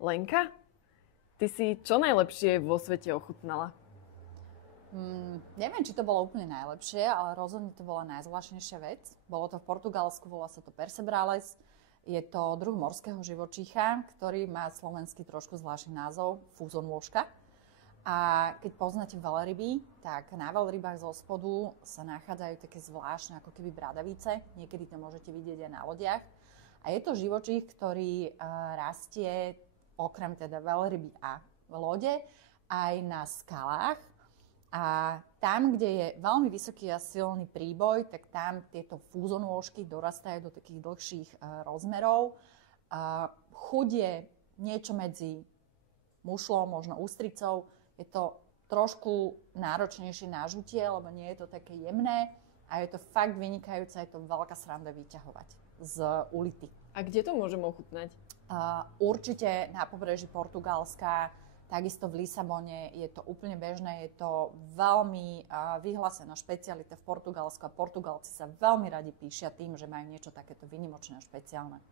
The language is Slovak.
Lenka, ty si čo najlepšie vo svete ochutnala? Neviem, či to bolo úplne najlepšie, ale rozhodne to bola najzvláštnejšia vec. Bolo to v Portugalsku, volá sa to Persebrales. Je to druh morského živočícha, ktorý má slovenský trošku zvláštny názov, fúzonôžka. A keď poznáte veľryby, tak na veľrybách zo spodu sa nachádzajú také zvláštne ako keby bradavice. Niekedy to môžete vidieť aj na lodiach. A je to živočích, ktorý rastie okrem teda veľryby a lode aj na skalách. A tam, kde je veľmi vysoký a silný príboj, tak tam tieto fúzonôžky dorastajú do takých dlhších rozmerov. Chuť je niečo medzi mušlom, možno ústricou. Je to trošku náročnejšie na žutie, lebo nie je to také jemné a je to fakt vynikajúce, je to veľká sranda vyťahovať z ulity. A kde to môžeme ochutnať? Určite na pobreží Portugalska, takisto v Lisabone je to úplne bežné, je to veľmi vyhlásená špecialita v Portugalsku a Portugalci sa veľmi radi píšia tým, že majú niečo takéto výnimočné a špeciálne.